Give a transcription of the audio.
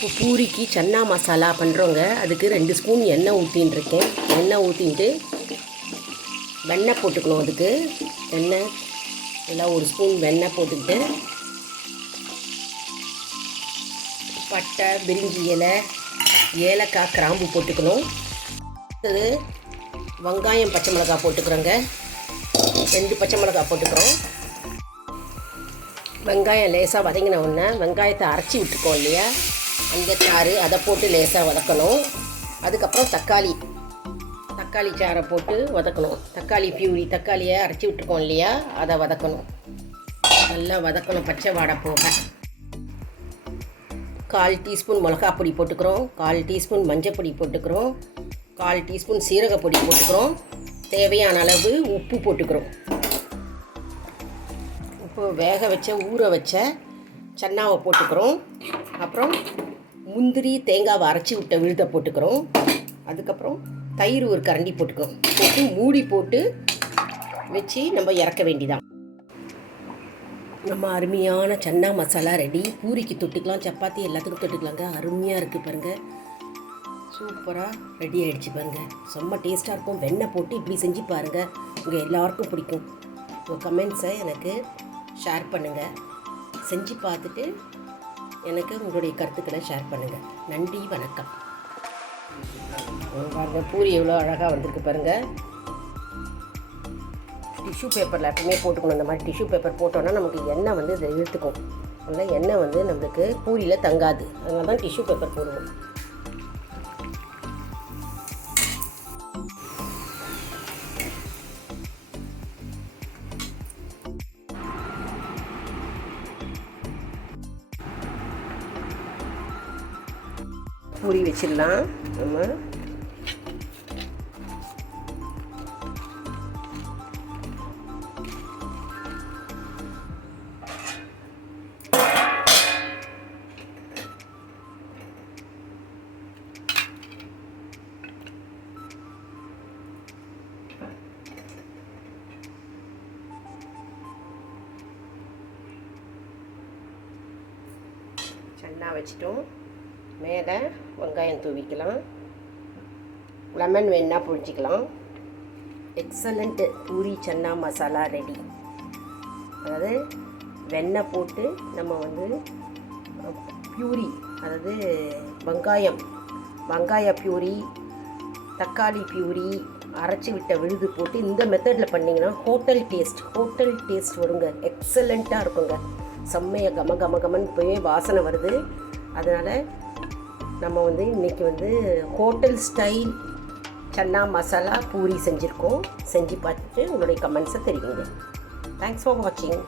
இப்போ பூரிக்கு சன்னா மசாலா பண்ணுறோங்க. அதுக்கு 2 ஸ்பூன் எண்ணெய் ஊற்றின்னு இருக்கேன். எண்ணெய் ஊற்றிட்டு வெண்ணெய் போட்டுக்கணும். அதுக்கு எண்ணெய் எல்லாம் 1 ஸ்பூன் வெண்ணெய் போட்டுக்கிட்டு பட்டை, பிரிஞ்சி இலை, ஏலக்காய், கிராம்பு போட்டுக்கணும். அடுத்தது வெங்காயம், பச்சை மிளகாய் போட்டுக்கிறோங்க. 2 பச்சை மிளகாய் போட்டுக்கிறோம். வெங்காயம் லேசாக வதங்கின உடனே வெங்காயத்தை அரைச்சி விட்டுருக்கோம் இல்லையா, அந்த சாறு அதை போட்டு லேசாக வதக்கணும். அதுக்கப்புறம் தக்காளி சாறை போட்டு வதக்கணும். தக்காளி பியூரி, தக்காளியை அரைச்சி விட்டுருக்கோம் இல்லையா, அதை வதக்கணும். நல்லா வதக்கணும் பச்சை வாடை போக. 1/4 டீஸ்பூன் மிளகாய் பொடி போட்டுக்கிறோம். 1/4 டீஸ்பூன் மஞ்சள் பொடி போட்டுக்கிறோம். 1/4 டீஸ்பூன் சீரகப்பொடி போட்டுக்கிறோம். தேவையான அளவு உப்பு போட்டுக்கிறோம். உப்பு வேக வச்ச ஊற வச்ச சன்னாவை போட்டுக்கிறோம். அப்புறம் முந்திரி, தேங்காவை அரைச்சி விட்ட விழுதை போட்டுக்கிறோம். அதுக்கப்புறம் தயிர் 1 கரண்டி போட்டுக்கிறோம். போட்டு மூடி போட்டு வச்சு நம்ம இறக்க வேண்டிதான். நம்ம அருமையான சன்னா மசாலா ரெடி. பூரிக்கு தொட்டுக்கலாம், சப்பாத்தி எல்லாத்துக்கும் தொட்டுக்கலாங்க. அருமையாக இருக்குது பாருங்கள். சூப்பராக ரெடி ஆகிடுச்சு பாருங்கள். செம்ம டேஸ்ட்டாக இருக்கும். வெண்ணெய் போட்டு இப்படி செஞ்சு பாருங்கள். உங்கள் எல்லாருக்கும் பிடிக்கும். உங்கள் கமெண்ட்ஸை எனக்கு ஷேர் பண்ணுங்கள். செஞ்சு பார்த்துட்டு எனக்கு உங்களுடைய கருத்துக்களை ஷேர் பண்ணுங்கள். நன்றி, வணக்கம். பாருங்கள், பூரி எவ்வளோ அழகாக வந்திருக்கு பாருங்கள். டிஷ்யூ பேப்பரில் எப்பவுமே போட்டுக்கணும். இந்த மாதிரி டிஷ்யூ பேப்பர் போட்டோன்னா நமக்கு எண்ணெய் வந்து இதை இழுத்துக்கும். அதனால் எண்ணெய் வந்து நம்மளுக்கு பூரியில் தங்காது. அதனால தான் டிஷ்யூ பேப்பர் போடுவோம். பூரி வச்சிடலாம் நம்ம. சன்னா வச்சிட்டோம். மேலே வெங்காயம் தூவிக்கலாம். லெமன் வேணா புழிச்சிக்கலாம். Excellent puri chana masala ready. அதாவது வெண்ணெய் போட்டு நம்ம வந்து பியூரி, அதாவது வெங்காய பியூரி, தக்காளி பியூரி, அரைச்சி விட்ட விழுது போட்டு இந்த மெத்தடில் பண்ணிங்கன்னா ஹோட்டல் டேஸ்ட் வருங்க. எக்ஸலண்ட்டாக இருக்குங்க. செம்மையாக கமன்னு போய் வாசனை வருது. அதனால் நம்ம வந்து இன்றைக்கி வந்து ஹோட்டல் ஸ்டைல் சன்னா மசாலா பூரி செஞ்சுருக்கோம். செஞ்சு பார்த்துட்டு உங்களுடைய கமெண்ட்ஸை தெரிவிங்க. தேங்க்ஸ் ஃபார் வாட்சிங்.